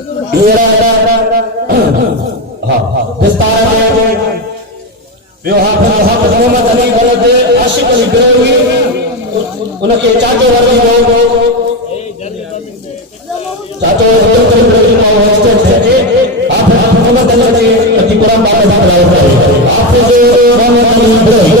हीरा हाँ विस्तार में व्यवहार मोहम्मद अली वलद आशिक अली बिरौली उनके चाचो वर्दी चाचो थे आप मोहम्मद अली की कुरान बात आपसे जो मोहम्मद अली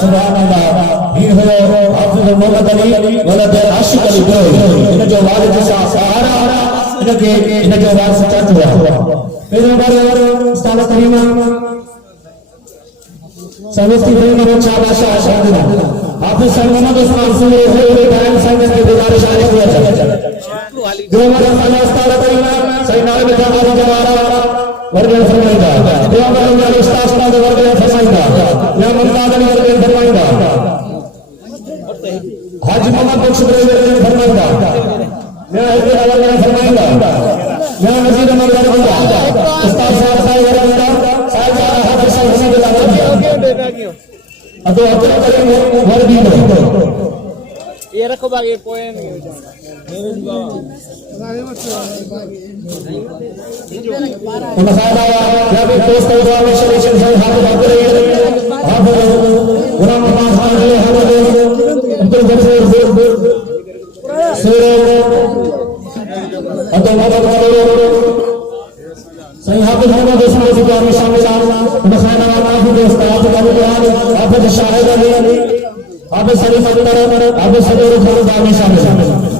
सुभान अल्लाह ये है हाफिज मोहम्मद अली वलद आशिक अली बिरौली इन जो वारिस सहारा इन जो वारिस चाचो फिर हमारे उस्ताद करीमा समिति करीमा अच्छा भाषा शादिना हाफिज साहब मोहम्मद उस्मान सुरे टाइम साइंस के गुजारिश आने की अच्छा जो हमारे उस्ताद करीमा सही नाम में हमारा जमारा वर्गन फरमाइंदा जो हमारे उस्ताद वर्गन फरमाइंदा या मुमताज अली वर्गन फरमाइंदा हाजी मोहम्मद बख्श वर्गन फरमाइंदा या हजरत वर्गन फरमाइंदा या नजीर अहमद फरमाइंदा उस्ताद साहब वर्गन साहब हाफिज साहब हमीदुल्लाह अतो अब्दुल करीम वर्दी ये रखो बाग ये पोएम उनका या भी दोस्त और मिशन से हाथ बांध रहे हैं आप गुलाम मोहम्मद खान जी हमारे अब्दुल गफूर सूरे अतो मदद सही हाफिज मोहम्मद उस्मान जी का शामिल मखाना हाफिज दोस्त आप हाफिज शाहिद अली हाफिज सलीम अख्तर हाफिज सदर खान शामिल